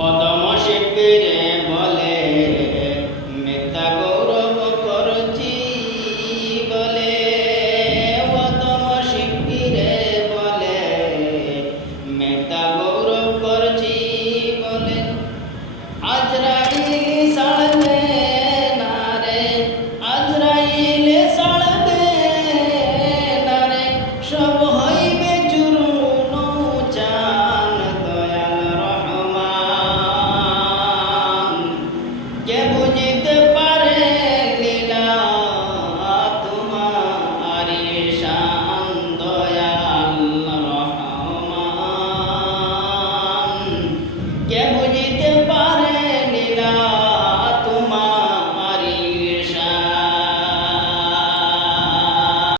Ó, tá